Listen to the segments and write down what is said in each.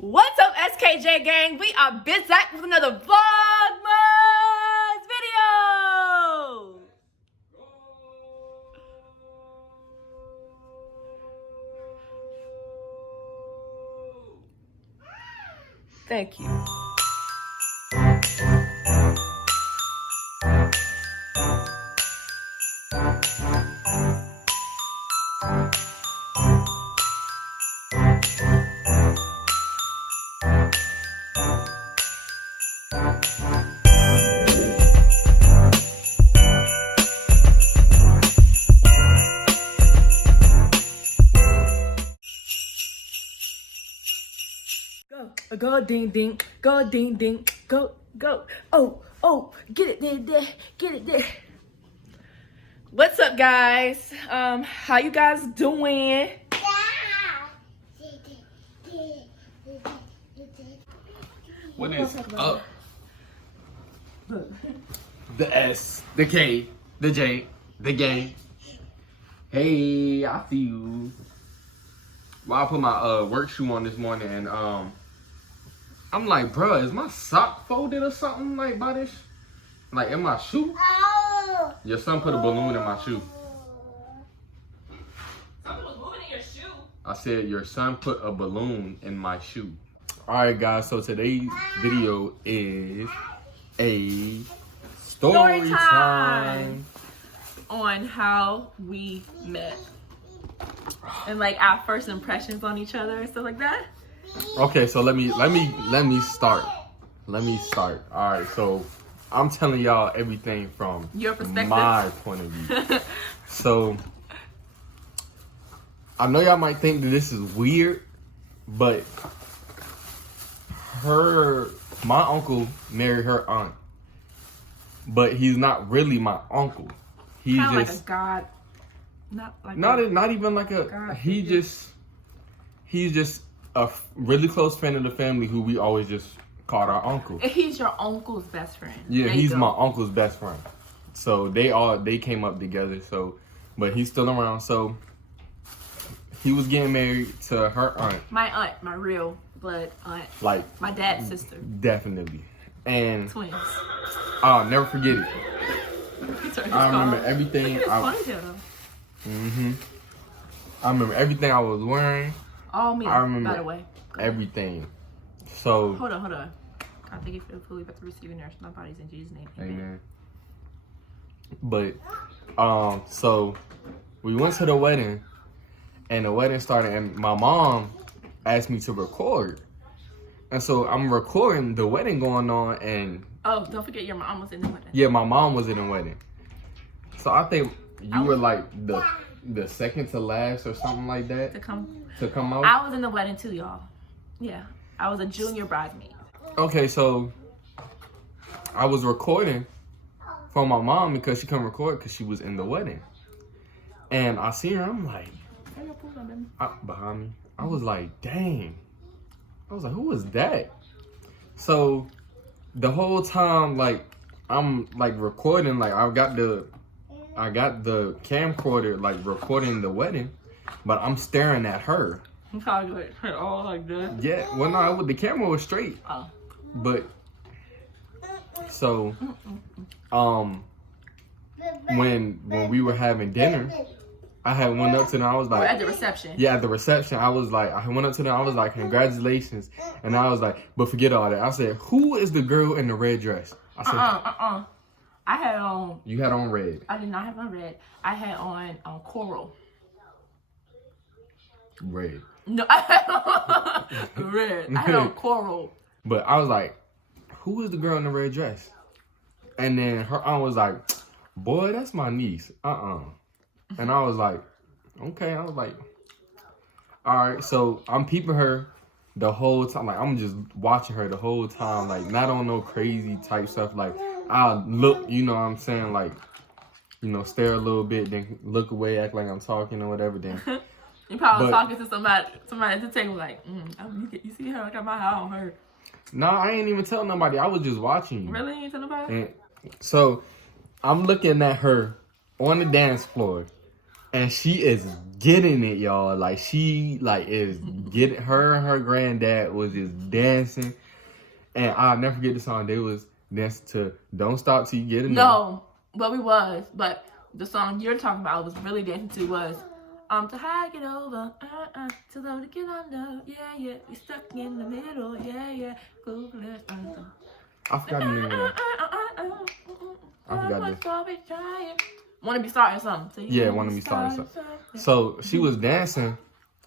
What's up, SKJ gang? We are back with another Vlogmas video. Thank you. Go ding ding, go ding ding, go. Oh, get it there, get it there. What's up, guys? How you guys doing? What is up? The S, the K, the J, the gang. Hey, I see you. Well, I put my work shoe on this morning and I'm like, bro, is my sock folded or something like by this? Like in my shoe? Your son put a balloon in my shoe. Something was moving in your shoe. I said your son put a balloon in my shoe. Alright guys, so today's video is a story time on how we met and like our first impressions on each other and stuff like that. Okay, so let me start. All right, so I'm telling y'all everything from Your perspective, my point of view. So I know y'all might think that this is weird, but my uncle married her aunt, but he's not really my uncle. He's kind of just like a god, not even like a god. He's just a really close friend of the family who we always just called our uncle. He's your uncle's best friend. Yeah, he's my uncle's best friend. So they came up together. So, but he's still around. So he was getting married to her aunt. My aunt, my real blood aunt. Like my dad's sister. Definitely. And twins. I'll never forget it. I remember everything. Look at his ponytail though. I remember everything I was wearing. All me, I remember by the way. everything. So hold on. I think you feel fully about to receive and nourish my bodies in Jesus' name. Amen. But so we went to the wedding, and the wedding started, and my mom asked me to record, and so I'm recording the wedding going on, and oh, don't forget your mom was in the wedding. Yeah, my mom was in the wedding. So I think you were like the second to last or something like that to come out. I was in the wedding too, y'all. Yeah, I was a junior bridesmaid. Okay, so I was recording for my mom because she couldn't record because she was in the wedding, and I see her. I'm like, behind me. I was like, dang. I was like, who is that? So the whole time, like, I'm like recording, like I got the camcorder like recording the wedding, but I'm staring at her. I'm probably like all like that. Yeah, well no, the camera was straight. Oh. But so when we were having dinner, I had went up to them. I was like, at the reception. Yeah, at the reception, I was like, I went up to them. I was like, congratulations, and I was like, but forget all that. I said, who is the girl in the red dress? I said, I had on. You had on red. I did not have on red. I had on coral. Red. No, I had on red. I had on coral. But I was like, who is the girl in the red dress? And then her aunt was like, boy, that's my niece. And I was like, okay. I was like, all right. So I'm peeping her the whole time. Like, I'm just watching her the whole time. Like, not on no crazy type stuff. Like, I'll look, you know what I'm saying? Like, you know, stare a little bit, then look away, act like I'm talking or whatever. Then you probably was talking to somebody at the table like, you see her? I got my eye on her. No, I ain't even tell nobody. I was just watching you. Really? You ain't tell nobody? And so I'm looking at her on the dance floor, and she is getting it, y'all. Like she is getting her and her granddad was just dancing. And I'll never forget the song. They was dancing to Don't Stop Till You Get Enough. No, but we was. But the song you're talking about I was really dancing to was to high get over, to low to get under, yeah, we stuck in the middle, yeah, cool, I forgot the name of that. I forgot that. Wanna be starting something. So Yeah, wanna be starting something. So she was dancing,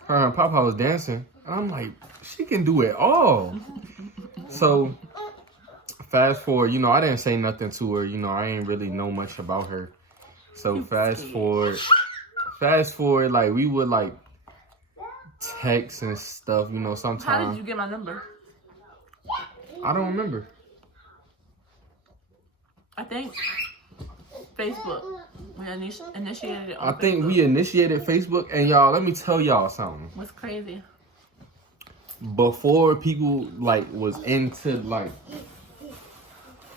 her and Papa was dancing, and I'm like, she can do it all. So fast forward, I didn't say nothing to her, I ain't really know much about her. So fast forward, like we would like text and stuff, sometimes. How did you get my number? I don't remember. I think Facebook. We initiated it on I think Facebook. we initiated Facebook, and y'all, let me tell y'all something. What's crazy? Before people like was into like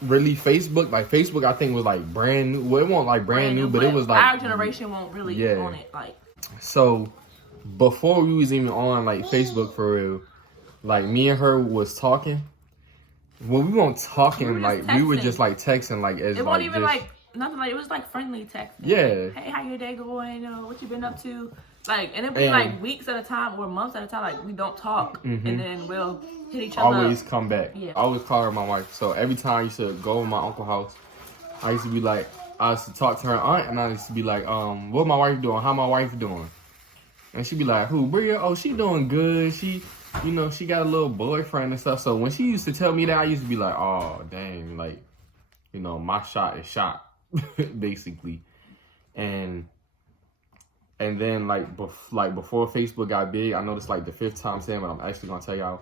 really Facebook, like Facebook I think was like brand new. Well, it wasn't like brand new, but it was like our generation won't really on it. Like, so before we was even on like Facebook for real, like me and her was talking. When we weren't talking, we were just like texting, like as it like wasn't even just, like nothing. Like it was like friendly text. Yeah. Hey, how your day going? What you been up to? Like, and it'd be like weeks at a time or months at a time. Like we don't talk, and then we'll hit each other. Always come back. Yeah. I always call her my wife. So every time I used to go to my uncle's house, I used to be like, I used to talk to her aunt, and I used to be like, what my wife doing? How my wife doing? And she'd be like, who, Bria? Oh, she doing good. She, she got a little boyfriend and stuff. So when she used to tell me that, I used to be like, oh, dang, like, my shot is shot, basically. And then before Facebook got big, I noticed like the 5th time saying, but I'm actually gonna tell y'all.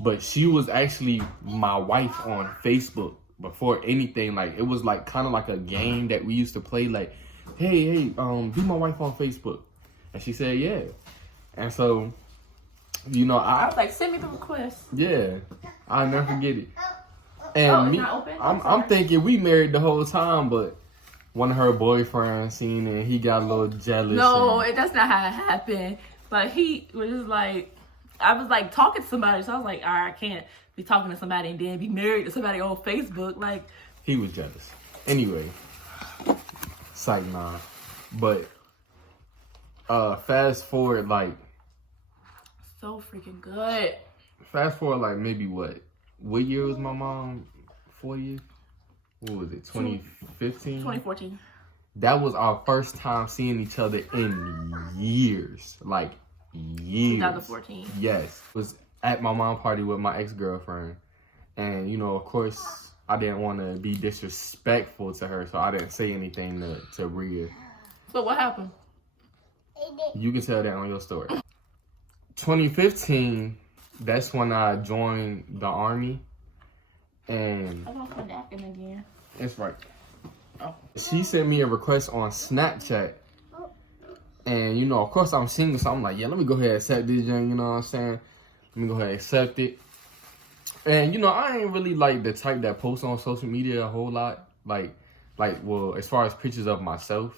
But she was actually my wife on Facebook before anything. Like it was like kind of like a game that we used to play. Like, hey, be my wife on Facebook. And she said, yeah. And so, I was like, send me the request. Yeah, I'll never forget it. And I'm thinking we married the whole time, but one of her boyfriends seen it and he got a little jealous. No, that's not how it happened. But he was just like, I was like talking to somebody, so I was like, all right, I can't be talking to somebody and then be married to somebody on Facebook. Like, he was jealous. Anyway, psych nah. But fast forward like so freaking good. Fast forward like maybe what year was my mom? 4 years? What was it? 2015? 2014. That was our first time seeing each other in years. Like years. 2014. Yes. It was at my mom's party with my ex-girlfriend. And, of course, I didn't want to be disrespectful to her, so I didn't say anything to Rhea. So what happened? You can tell that on your story. 2015, that's when I joined the Army. And I lost my napkin again. It's right. Oh. She sent me a request on Snapchat. And, of course I'm single, so I'm like, yeah, let me go ahead and accept this, you know what I'm saying? Let me go ahead and accept it. And, I ain't really, like, the type that posts on social media a whole lot. Well, as far as pictures of myself.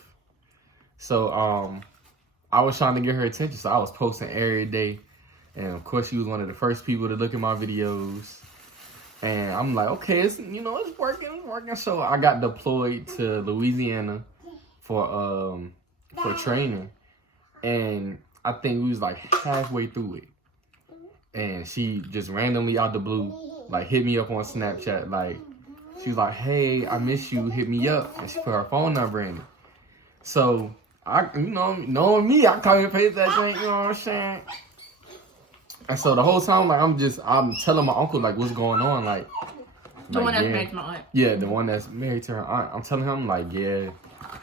So, I was trying to get her attention, so I was posting every day. And, of course, she was one of the first people to look at my videos. And I'm like, okay, it's working. So I got deployed to Louisiana for training. And I think we was like halfway through it. And she just randomly out the blue, like hit me up on Snapchat. Like, she's like, hey, I miss you, hit me up. And she put her phone number in it. So I, knowing me, I copy and paste that thing, you know what I'm saying? And so the whole time, like, I'm telling my uncle, like, what's going on, like. The one that's married to my aunt. Yeah, the one that's married to her aunt. I'm telling him, like, yeah.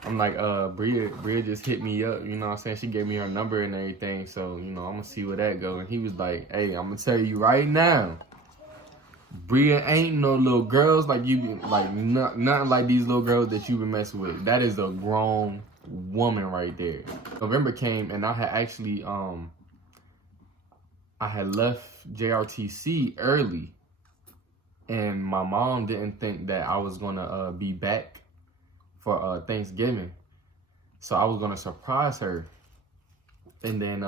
I'm like, Bria just hit me up, you know what I'm saying? She gave me her number and everything, so, I'm gonna see where that go. And he was like, hey, I'm gonna tell you right now, Bria ain't no little girls like you, like, nothing like these little girls that you been messing with. That is a grown woman right there. November came, and I had actually, I had left JRTC early, and my mom didn't think that I was gonna be back for Thanksgiving, so I was gonna surprise her. And then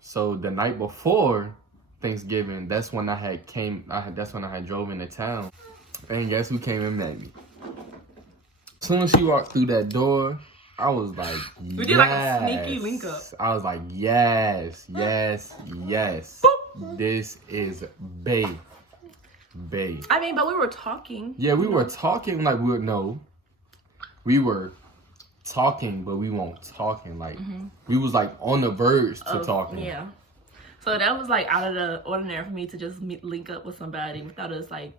so the night before Thanksgiving, that's when I had drove into town. And guess who came and met me? As soon as she walked through that door, I was like, yes. We did like a sneaky link up. I was like, yes. Boop. This is bae. I mean, but we were talking. Yeah, we were talking like we were talking, but we weren't talking. Like we was like on the verge to talking. Yeah. So that was like out of the ordinary for me to just link up with somebody without us like.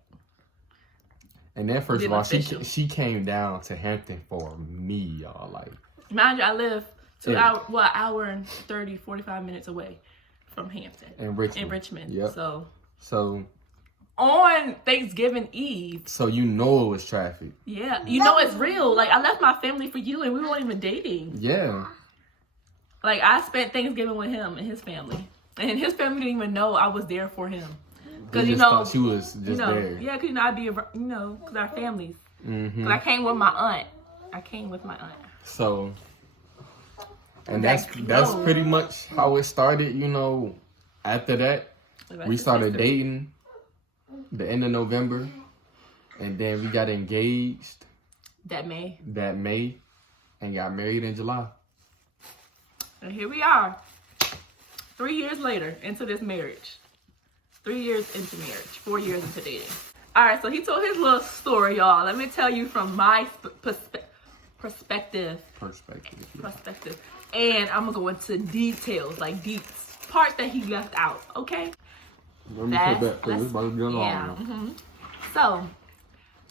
And then first of all, she came down to Hampton for me, y'all. Like, mind you, I live an hour and 45 minutes away from Hampton. In Richmond. Yep. So on Thanksgiving Eve. So you know it was traffic. Yeah. You know it's real. Like, I left my family for you and we weren't even dating. Yeah. Like, I spent Thanksgiving with him and his family. And his family didn't even know I was there for him. Because, thought she was just there. Yeah, because, I'd be, because our families. Because I came with my aunt. So. And that's pretty much how it started, After that, we started dating the end of November. And then we got engaged. That May. And got married in July. And here we are. 3 years later into this marriage. 3 years into marriage. 4 years into dating. All right, so he told his little story, y'all. Let me tell you from my perspective. And I'm going to go into details, like deep parts that he left out, okay? Let me put that, because it's about to be long. Yeah. So,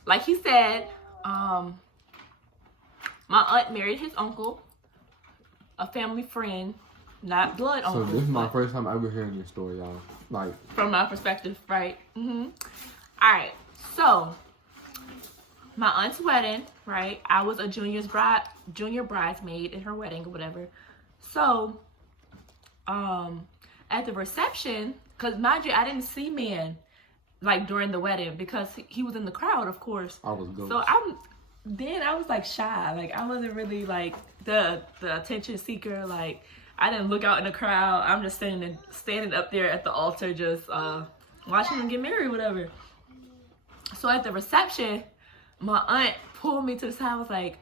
like he said, my aunt married his uncle, a family friend, not blood uncle. So this is my first time ever hearing this story, y'all. Like, from my perspective, right? All right. So my aunt's wedding, right? I was a junior bridesmaid in her wedding or whatever. So, at the reception, because mind you, I didn't see man like during the wedding because he was in the crowd, of course. I was good. So I was like shy. Like I wasn't really like the attention seeker. Like I didn't look out in the crowd. I'm just standing up there at the altar, just watching them get married, whatever. So at the reception, my aunt pulled me to the side. I was like,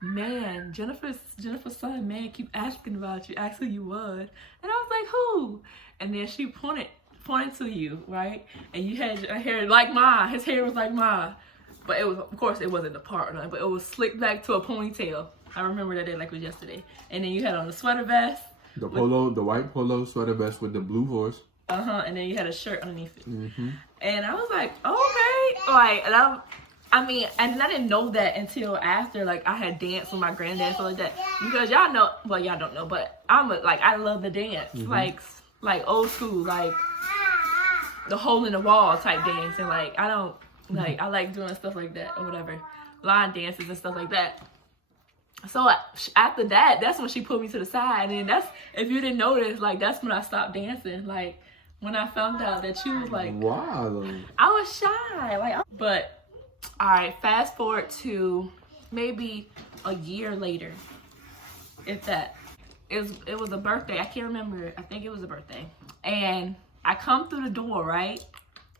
man, Jennifer's son, man, keep asking about you. Ask who you was. And I was like, who? And then she pointed to you, right? And you had your hair like mine. His hair was like mine. But it was, of course, it wasn't the part, but it was slicked back to a ponytail. I remember that day like it was yesterday. And then you had on a sweater vest. The white polo sweater vest with the blue horse. And then you had a shirt underneath it. And I was like, okay. Like, and I didn't know that until after, like, I had danced with my granddad and stuff like that. Because y'all know, well, y'all don't know, but I love the dance. Like old school, like the hole in the wall type dance. And like, I like doing stuff like that or whatever. Line dances and stuff like that. So after that, that's when she put me to the side. And then if you didn't notice, like, that's when I stopped dancing. Like, when I found out that she was like, wow. I was shy. But, all right, fast forward to maybe a year later, if that. It was a birthday. I can't remember. I think it was a birthday. And I come through the door, right?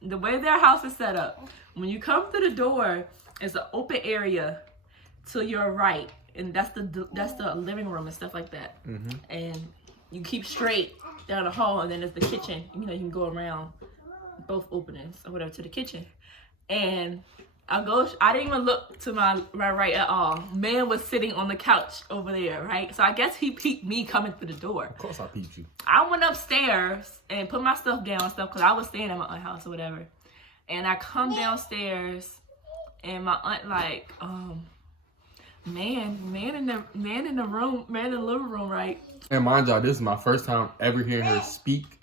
The way their house is set up, when you come through the door, it's an open area to your right. And that's the living room and stuff like that. And you keep straight down the hall, and then there's the kitchen. You can go around both openings or whatever to the kitchen. And I didn't even look to my right at all. Man was sitting on the couch over there, right? So I guess he peeped me coming through the door. Of course I peeped you. I went upstairs and put my stuff down and stuff because I was staying at my aunt's house or whatever. And I come downstairs, and my aunt like, man in the living room, right? And mind y'all, this is my first time ever hearing her speak.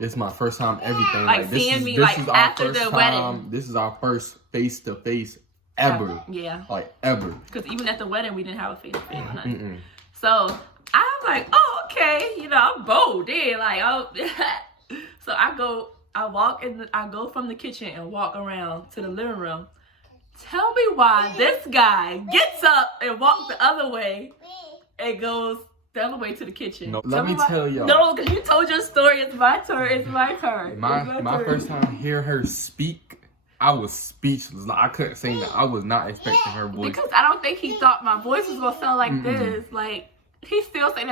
This is my first time everything. Like seeing me like after the wedding. This is our first face-to-face ever. Yeah. Like ever. Because even at the wedding, we didn't have a face-to-face or nothing. So I was like, oh, okay. I'm bold then. Like, oh. So I go from the kitchen and walk around to the living room. Tell me why this guy gets up and walks the other way and goes the other way to the kitchen. No, let me tell y'all. No, because you told your story. It's my turn. It's my turn. My first time hearing her speak, I was speechless. Like, I couldn't say that. I was not expecting her voice. Because I don't think he thought my voice was gonna sound like this. Like he still say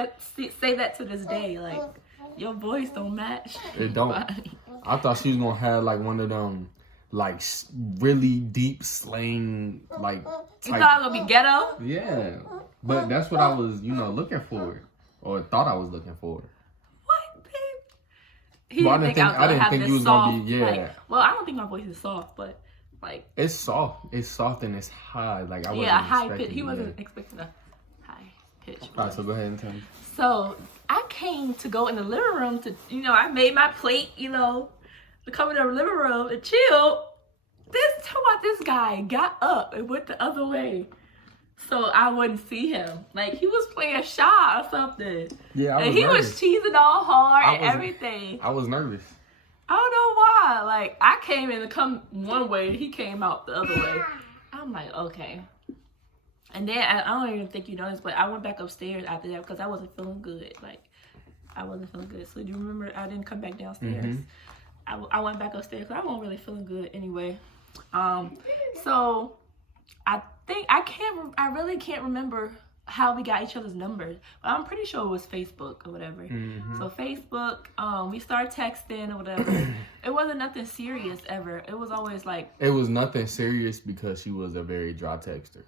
that to this day. Like your voice don't match. It don't. I thought she was gonna have like one of them, like really deep slang, like. You thought I was gonna be ghetto? Yeah, but that's what I was, looking for, or thought I was looking for. What, babe? He didn't think I didn't think you was gonna be. Yeah. Well, I don't think my voice is soft, but like it's soft. It's soft and it's high. Like I wasn't high pitch. expecting. He wasn't expecting a high pitch. All right, so go ahead and tell me. So I came to go in the living room to, I made my plate, to come in the living room and chill. This guy got up and went the other way, so I wouldn't see him. Like he was playing shy or something. Yeah, and he was cheesing all hard and everything. I was nervous. I don't know why. Like I came in to come one way, and he came out the other way. I'm like, okay. And then I don't even think you noticed, but I went back upstairs after that because I wasn't feeling good. Like I wasn't feeling good. So do you remember I didn't come back downstairs? Mm-hmm. I went back upstairs because I wasn't really feeling good anyway. So I think I really can't remember how we got each other's numbers, but I'm pretty sure it was Facebook or whatever. Mm-hmm. So Facebook, we started texting or whatever. It wasn't nothing serious ever. It was always like it was nothing serious because she was a very dry texter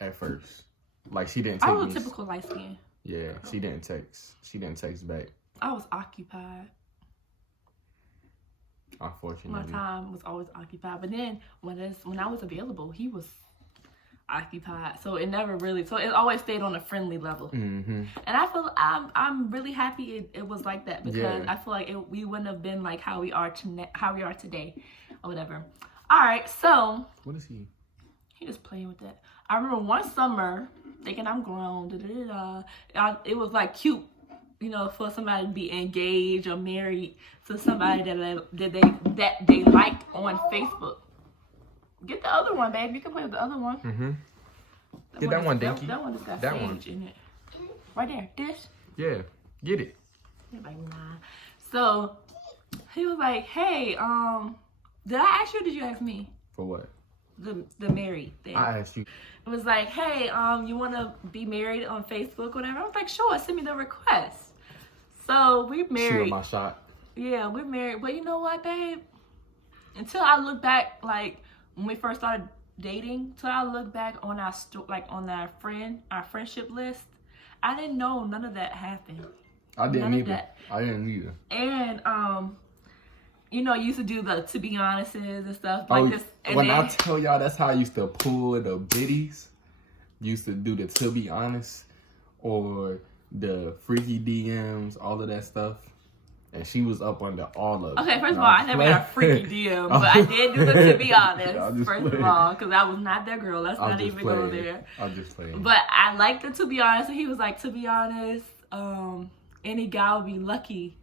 at first. Like she didn't. I was a typical light skin. Yeah, she didn't text. She didn't text back. I was occupied. Unfortunately, my time was always occupied. But then when I was available, he was occupied. So it never really. So it always stayed on a friendly level. Mm-hmm. And I feel I'm really happy it was like that because I feel like we wouldn't have been like how we are today, or whatever. All right, so what is he? He just playing with that. I remember one summer thinking I'm grown. It was like cute. For somebody to be engaged or married to somebody that they liked on Facebook. Get the other one, babe. You can play with the other one. Mm-hmm. Get that one, Dinky. That one just got sage in it. Right there. This. Yeah. Get it. He's like, nah. So he was like, hey, did I ask you or did you ask me? For what? The married thing. I asked you. It was like, hey, you want to be married on Facebook or whatever? I was like, sure, send me the request. So we married. Shoot my shot. Yeah, we're married. But you know what, babe? Until I look back, like when we first started dating, till I look back on our friendship list, I didn't know none of that happened. I didn't either. And you used to do the to be honest and stuff like this. And when I tell y'all that's how I used to pull the biddies, used to do the to be honest or the freaky DMs, all of that stuff. And she was up under all of it. Okay, first of all, I never got a freaky DM, but I did do the to be honest, first of all, because I was not that girl. Let's not even go there. I'm just playing. But I liked the to be honest, and he was like, to be honest, any guy would be lucky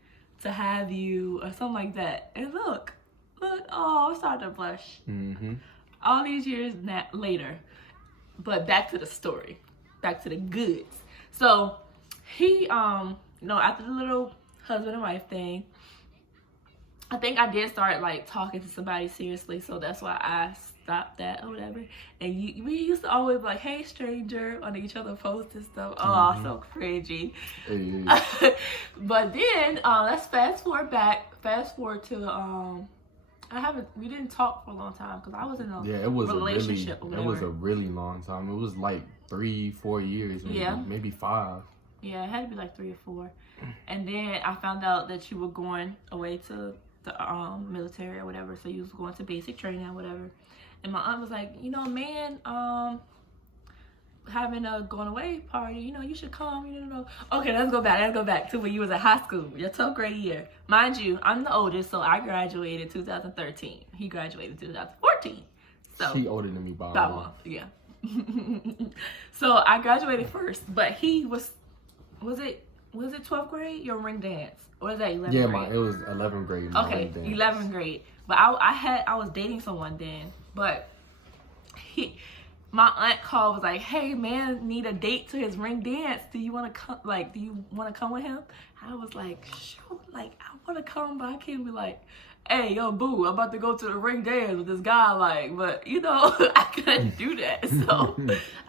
to have you, or something like that. And look, oh, I'm starting to blush. Mm-hmm. All these years later. But back to the story. Back to the goods. So, he, after the little husband and wife thing, I think I did start like talking to somebody seriously, so that's why I stopped that or whatever. And we used to always be like, hey stranger, on each other posts and stuff. Oh, so cringy. Hey. But then let's fast forward to we didn't talk for a long time because I was in a relationship. It was a really long time. It was like 3-4 years, maybe 5. Yeah, it had to be like 3 or 4. And then I found out that you were going away to the military or whatever. So you was going to basic training or whatever. And my aunt was like, man, having a going away party, you should come, Okay, let's go back to when you was at high school, your 12th grade year. Mind you, I'm the oldest, so I graduated 2013. He graduated 2014. So she older than me by a month. Yeah. So I graduated first, but he was it 12th grade? Your ring dance? Or was that 11th grade? Yeah, it was 11th grade. Okay, 11th grade. But I was dating someone then. But my aunt called, was like, hey man, need a date to his ring dance. Do you want to come? Like, do you want to come with him? I was like, sure, like, I want to come, but I can't be like, hey, yo, boo, I'm about to go to the ring dance with this guy, like, but, you know, I couldn't do that. So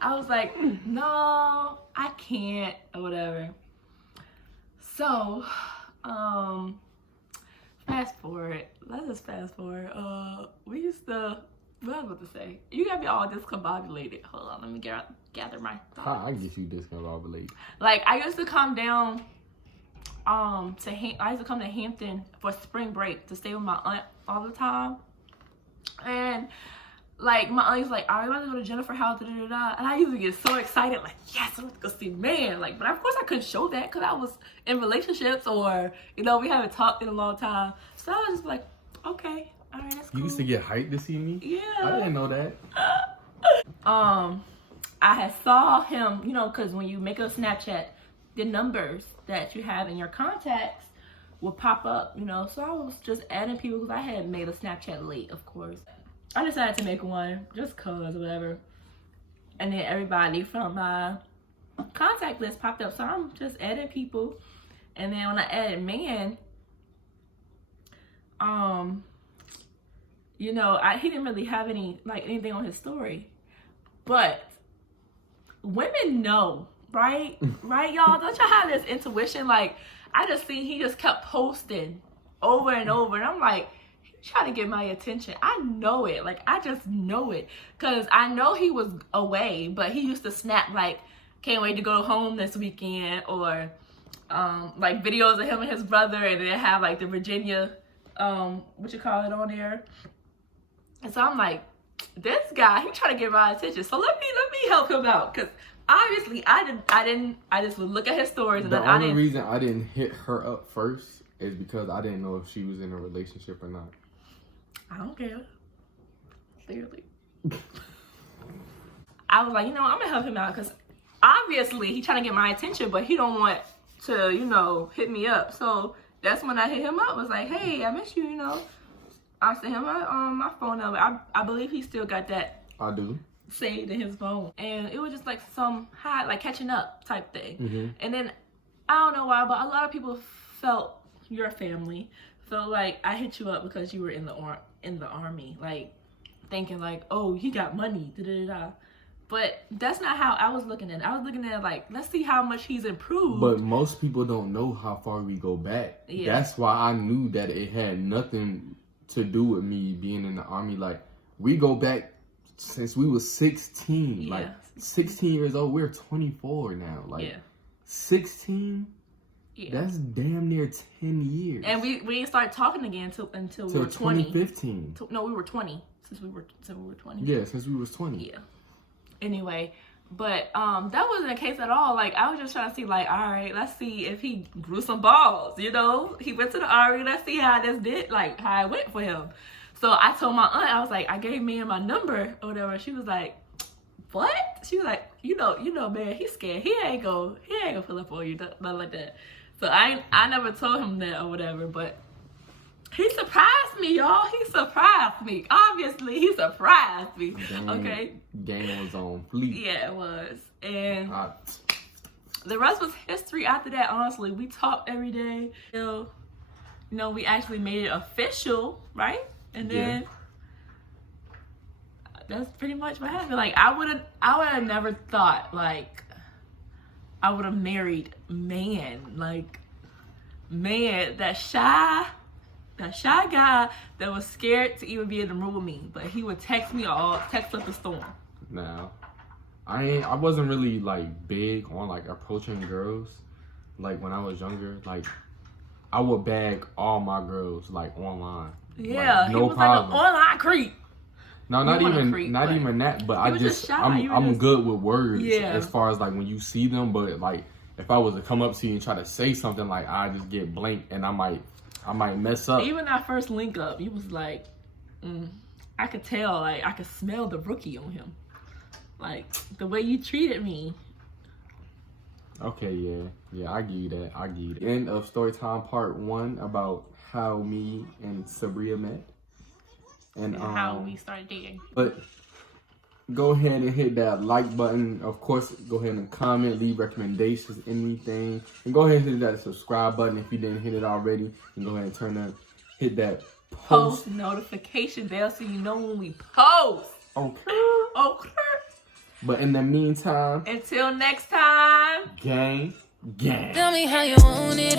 I was like, no, I can't, or whatever. So, fast forward. Let's just fast forward. We used to, what I was about to say? You got me all discombobulated. Hold on, let me gather my thoughts. How I get you discombobulated? Like, I used to come down I used to come to Hampton for spring break to stay with my aunt all the time. And like my aunt was like, "Are you about to go to Jennifer's house?" Da, da, da, da. And I used to get so excited, like, yes, I'm going to go see man. Like, but of course I couldn't show that because I was in relationships, or, you know, we haven't talked in a long time. So I was just like, okay, all right, that's cool. You used to get hyped to see me? Yeah. I didn't know that. I had saw him, you know, because when you make a Snapchat, the numbers that you have in your contacts will pop up, you know. So I was just adding people because I had made a Snapchat late, of course. I decided to make one just cause, whatever. And then everybody from my contact list popped up. So I'm just adding people. And then when I added man, you know, he didn't really have anything on his story. But women know. Right, y'all? Don't y'all have this intuition? Like, I just seen he just kept posting over and over, and I'm like, he's trying to get my attention. I know it. Like, I just know it, because I know he was away, but he used to snap like, can't wait to go home this weekend, or like videos of him and his brother, and then have like the Virginia on there. And so I'm like, this guy, he trying to get my attention. So let me help him out, because obviously, I just would look at his stories, and the then I didn't. The only reason I didn't hit her up first is because I didn't know if she was in a relationship or not. I don't care. Clearly. I was like, you know, I'm gonna help him out, because obviously he's trying to get my attention, but he don't want to, you know, hit me up. So that's when I hit him up. I was like, hey, I miss you, you know. I sent him my phone number. I believe he still got that. I do. Saved in his phone, and it was just like some high, like catching up type thing. Mm-hmm. And then I don't know why, but a lot of people felt, your family felt like I hit you up because you were in the army, like thinking like, oh, he got money, da da da. But that's not how I was looking at it. I was looking at it like, let's see how much he's improved. But most people don't know how far we go back. Yeah. That's why I knew that it had nothing to do with me being in the army. Like, we go back since we was 16, like 16 years old. We're 24 now. Like 16. That's damn near 10 years. And we didn't start talking again until we were 20. 2015. No, we were 20. Since we were 20. Yeah, since we was 20. Yeah. Anyway, but that wasn't the case at all. Like, I was just trying to see, like, all right, let's see if he grew some balls. You know, he went to the army. Let's see how this did, like how it went for him. So I told my aunt, I was like, I gave me my number or whatever. She was like, what? She was like, you know, man, he's scared. He ain't gonna pull up on you, nothing like that. So I never told him that or whatever, but he surprised me, y'all. He surprised me. Obviously, he surprised me. Okay. Game was on fleek. Yeah, it was. And the rest was history after that, honestly. We talked every day. You know, we actually made it official, right? And then that's pretty much what happened. Like, I would have never thought, like, I would have married man. Like, man, that shy guy that was scared to even be in the room with me. But he would text up the storm. Now, I wasn't really, like, big on, like, approaching girls. Like, when I was younger, like, I would bag all my girls, like, online. Yeah, like, no he was problem. Like an online creep. No, not even that. But I'm good with words as far as like when you see them. But like if I was to come up to you and try to say something, like I just get blank and I might mess up. Even our first link up, he was like, I could tell, like I could smell the rookie on him, like the way you treated me. Okay, yeah, I give you that. End of story time part 1 about how me and Sabria met. And how we started dating. But go ahead and hit that like button. Of course, go ahead and comment, leave recommendations, anything. And go ahead and hit that subscribe button if you didn't hit it already. And go ahead and hit that post notification bell so you know when we post. Okay. But in the meantime, until next time, gang. Tell me how you want it.